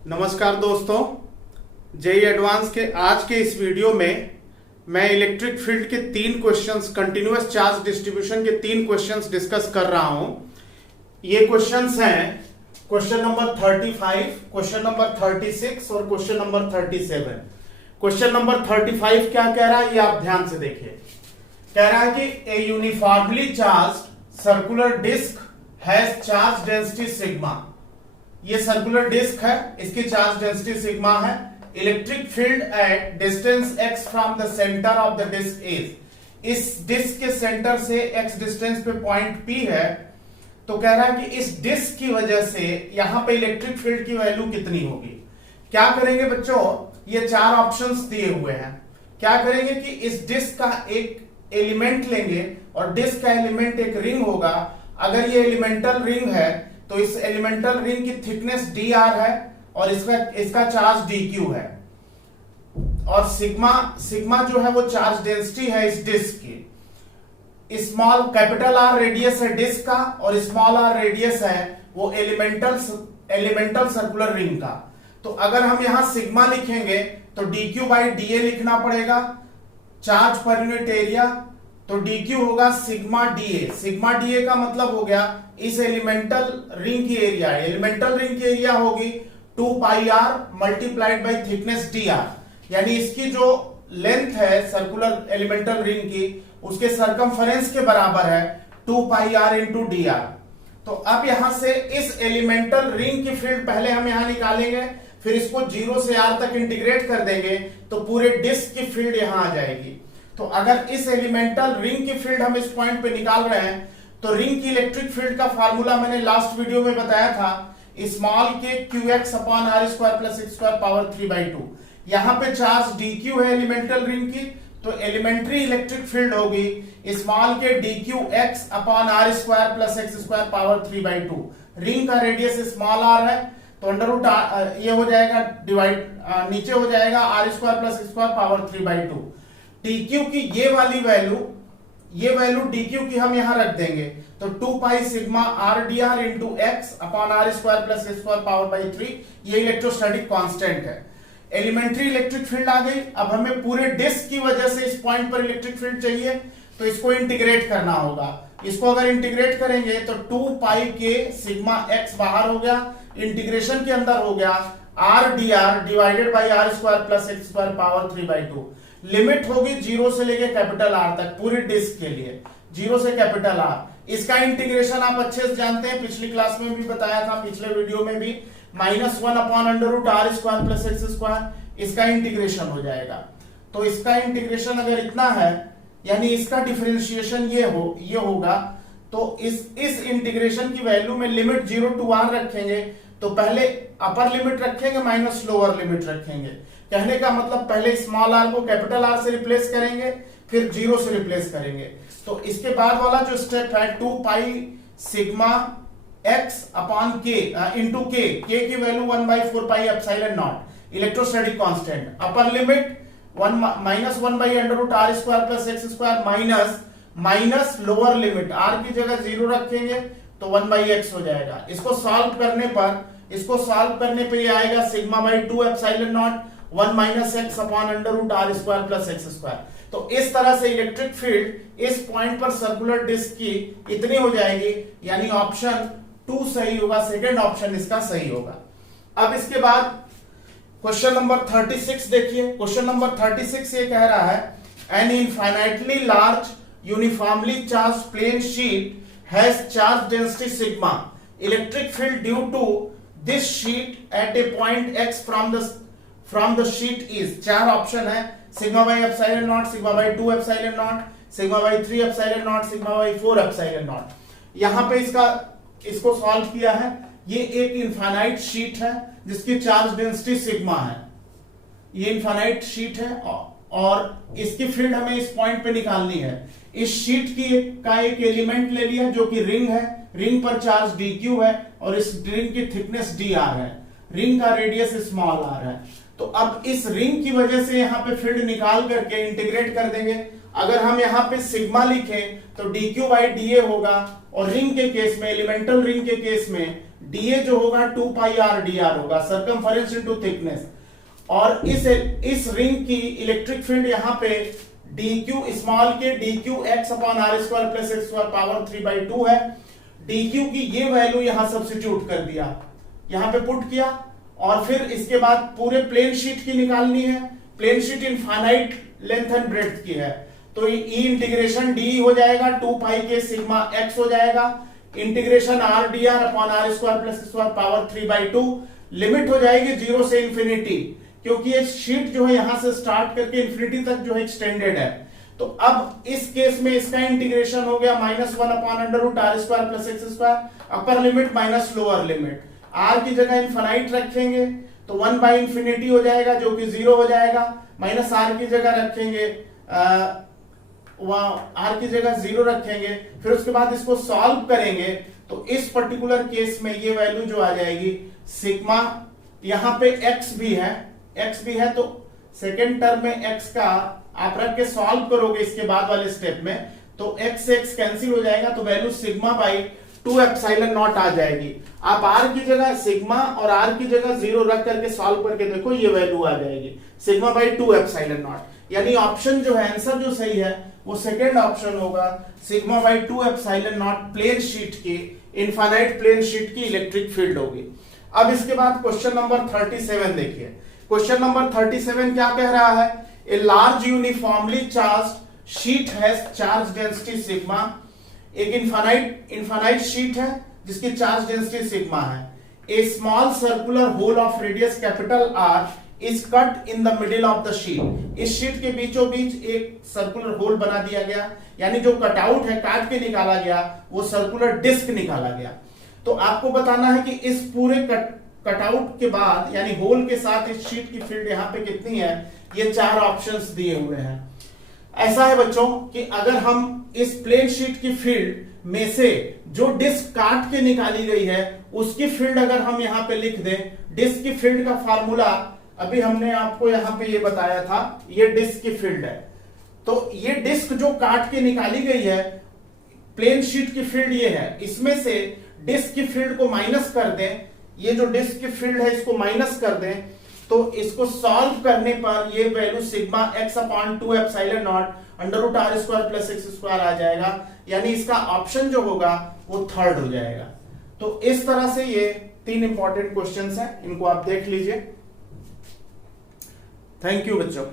नमस्कार दोस्तों, JEE advance के आज के इस वीडियो में मैं इलेक्ट्रिक फील्ड के तीन क्वेश्चंस, कंटिन्यूअस चार्ज डिस्ट्रीब्यूशन के तीन क्वेश्चंस डिस्कस कर रहा हूं। ये क्वेश्चंस हैं क्वेश्चन नंबर 35, क्वेश्चन नंबर 36 और क्वेश्चन नंबर 37। क्वेश्चन नंबर 35 क्या कह रहा है, ये आप ध्यान से देखिए। कह रहा है कि a uniformly charged circular disc has charge density sigma. ये सर्कुलर डिस्क है, इसकी चार्ज डेंसिटी सिग्मा है। Electric field at distance x from the centre of the disc is, इस डिस्क के सेंटर से x डिस्टेंस पे पॉइंट P है। तो कह रहा है कि इस डिस्क की वजह से यहां पे इलेक्ट्रिक फील्ड की वैल्यू कितनी होगी। क्या करेंगे बच्चों, ये चार ऑप्शंस दिए हुए हैं। क्या करेंगे कि इस डिस्क का एक एलिमेंट लेंगे और डिस्क का एलिमेंट एक रिंग होगा। अगर ये एलिमेंटल रिंग है तो इस एलिमेंटल रिंग की थिकनेस dr है और इसका चार्ज dq है, और सिग्मा जो है वो चार्ज डेंसिटी है इस डिस्क की। स्मॉल कैपिटल R रेडियस है डिस्क का और स्मॉल r रेडियस है वो एलिमेंटल सर्कुलर रिंग का। तो अगर हम यहां सिग्मा लिखेंगे तो dq बाई da लिखना पड़ेगा, चार्ज पर यूनिट एरिया। तो dq होगा सिग्मा da। सिग्मा da का मतलब हो गया इस एलिमेंटल रिंग की एरिया, एलिमेंटल रिंग की एरिया होगी 2 पाई r multiplied by thickness dr, यानी इसकी जो लेंथ है सर्कुलर एलिमेंटल रिंग की उसके सरकमफरेंस के बराबर है 2 पाई r इंटू dr। तो अब यहां से इस एलिमेंटल रिंग की फील्ड पहले हम यहां निकालेंगे, फिर इसको 0 से r तक इंटीग्रेट कर देंगे तो पूरे डिस्क की फील्ड यहां आ जाएगी। तो अगर इस एलिमेंटल रिंग की फील्ड हम इस पॉइंट पे निकाल रहे हैं तो रिंग की इलेक्ट्रिक फील्ड का फार्मूला मैंने लास्ट वीडियो में बताया था, स्मॉल के qx upon r square plus x square power 3/2। यहां पे चार्ज dq है एलिमेंटल रिंग की, तो एलिमेंट्री इलेक्ट्रिक फील्ड होगी स्मॉल के dqx upon r square plus x square power 3/2। Ring का रेडियस स्मॉल r है तो अंडर रूट ये हो जाएगा डिवाइड, नीचे हो जाएगा r square plus x square power 3/2। dq की ये वैल्यू dq की हम यहां रख देंगे तो 2 pi sigma r dr into x upon r square plus x square power by 3, ये इलेक्ट्रोस्टैटिक कांस्टेंट है। एलिमेंट्री इलेक्ट्रिक फील्ड आ गई। अब हमें पूरे डिस्क की वजह से इस पॉइंट पर इलेक्ट्रिक फील्ड चाहिए तो इसको इंटीग्रेट करना होगा। इसको अगर इंटीग्रेट करेंगे तो 2 पाई के सिग्मा x बाहर हो गया, इंटीग्रेशन के अंदर हो गया r dr divided by r square plus x square power 3/2। Limit होगी 0 से लेके कैपिटल R तक पूरी डिस्क के लिए, 0 से कैपिटल R। इसका इंटीग्रेशन आप अच्छे से जानते हैं, पिछली क्लास में भी बताया था, पिछले वीडियो में भी, -1 upon under root r square plus x square, इसका इंटीग्रेशन हो जाएगा। तो इसका इंटीग्रेशन अगर इतना है यानी इसका डिफरेंशिएशन ये होगा, तो इस इंटीग्रेशन की वैल्यू में लिमिट 0 टू r रखेंगे तो पहले अपर लिमिट रखेंगे माइनस लोअर लिमिट रखेंगे। कहने का मतलब पहले स्मॉल r को कैपिटल R से रिप्लेस करेंगे फिर 0 से रिप्लेस करेंगे। तो इसके बाद वाला जो स्टेप है 2 pi sigma x upon k into k की value 1/4 pi epsilon not electrostatic constant. Upper limit -1 by under root r square plus x square minus lower limit r की जगह 0 रखेंगे तो 1/x हो जाएगा। इसको सॉल्व करने पर ये आएगा sigma by 2 epsilon not 1 minus x upon under root r square plus x square. तो इस तरह से इलेक्ट्रिक फील्ड इस पॉइंट पर सर्कुलर डिस्क की इतनी हो जाएगी, यानी ऑप्शन 2 सही होगा, सेकंड ऑप्शन इसका सही होगा। अब इसके बाद क्वेश्चन नंबर 36 देखिए। क्वेश्चन नंबर 36 ये कह रहा है an infinitely large uniformly charge plane sheet has charge density sigma. Electric field due to this sheet at a point x from the sheet is. चार ऑप्शन है, sigma by epsilon not, sigma by 2 epsilon not, sigma by 3 epsilon not, sigma by 4 epsilon not. यहां पे इसको solve किया है। ये एक infinite sheet है जिसकी चार्ज डेंसिटी सिग्मा है। ये इनफाइनाइट शीट है और इसकी फील्ड हमें इस पॉइंट पे निकालनी है। इस शीट का एक एलिमेंट ले लिया जो कि रिंग है, रिंग पर चार्ज dq है और इस रिंग की थिकनेस dr है, रिंग का रेडियस स्मॉल r है। तो अब इस रिंग की वजह से यहां पे फील्ड निकाल करके इंटीग्रेट कर देंगे। अगर हम यहां पे सिग्मा लिखें तो dq बाई da होगा और रिंग के केस में, एलिमेंटल रिंग के केस में डीए जो होगा 2 पाई आर डी आर होगा, सर्कमफरेंस इनटू थिकनेस। और इस रिंग की इलेक्ट्रिक फील्ड यहां पे dq स्मॉल के dq x अपॉन r square plus x square power 3/2 है। dq की ये वैल्यू यहां सब्स्टिट्यूट कर दिया, यहां पे पुट किया, और फिर इसके बाद पूरे प्लेन शीट की निकालनी है। Plane sheet infinite length and breadth की है, तो ई इंटीग्रेशन डी हो जाएगा 2 पाई के सिग्मा x हो जाएगा, integration r d r upon r square plus square power 3/2, limit हो जाएगी 0 से इंफिनिटी, क्योंकि ये शीट जो है यहां से स्टार्ट करके इंफिनिटी तक जो है एक्सटेंडेड है। तो अब इस केस में इसका इंटीग्रेशन हो गया -1 upon under root are square plus x square, upper limit minus lower limit, r की जगह इनफाइनाइट रखेंगे तो 1 बाई इंफिनिटी हो जाएगा जो कि 0 हो जाएगा, माइनस आर की जगह रखेंगे आर की जगह 0 रखेंगे, फिर उसके बाद इसको सॉल्व करेंगे तो इस पर्टिकुलर केस में ये वैल्यू जो आ जाएगी सिग्मा, यहां पे x भी है तो सेकेंड टर्म में x का आप रख के सॉल्व करोगे इसके बाद वाले स्टेप में, तो x से x कैंसिल हो जाएगा, तो value sigma by 2 epsilon naught आ जाएगी। आप r की जगह सिग्मा और r की जगह 0 रख करके सॉल्व करके देखो, ये वैल्यू आ जाएगी सिग्मा बाई 2 एप्सिलॉन नॉट। यानी ऑप्शन जो है, आंसर जो सही है वो सेकेंड ऑप्शन होगा, sigma by 2 epsilon not plane sheet की, इनफाइनाइट प्लेन शीट की इलेक्ट्रिक फील्ड होगी। अब इसके बाद क्वेश्चन नंबर 37 देखिए। क्वेश्चन नंबर 37 क्या कह रहा है? A large uniformly charged sheet has charge density sigma. एक इनफाइनाइट शीट है जिसकी चार्ज डेंसिटी सिग्मा है। A small circular hole of radius capital R is cut in the middle of the sheet. इस sheet के बीचों बीच एक circular whole बना दिया गया, यानी जो कटआउट है काट के निकाला गया वो सर्कुलर डिस्क निकाला गया। तो आपको बताना है कि इस पूरे कटआउट के बाद यानी होल के साथ इस शीट की फील्ड यहां पे कितनी है, ये 4 ऑप्शंस दिए हुए हैं। ऐसा है बच्चों कि अगर हम इस प्लेन शीट की फील्ड में से जो डिस्क काट के निकाली गई है उसकी फील्ड अगर हम यहां पे लिख दें, डिस्क की फील्ड का फार्मूला अभी हमने आपको यहां पे ये बताया था, ये डिस्क की फील्ड है। तो ये डिस्क जो काट के निकाली गई है, प्लेन शीट की फील्ड ये है, इसमें से डिस्क की फील्ड को माइनस कर दें, ये जो डिस्क की फील्ड है इसको माइनस कर दें, तो इसको सॉल्व करने पर ये value sigma x upon 2 epsilon naught under root are square plus x square आ जाएगा, यानी इसका ऑप्शन जो होगा वो थर्ड हो जाएगा। तो इस तरह से ये 3 इंपॉर्टेंट क्वेश्चंस हैं, इनको आप देख लीजिए। थैंक यू बच्चों।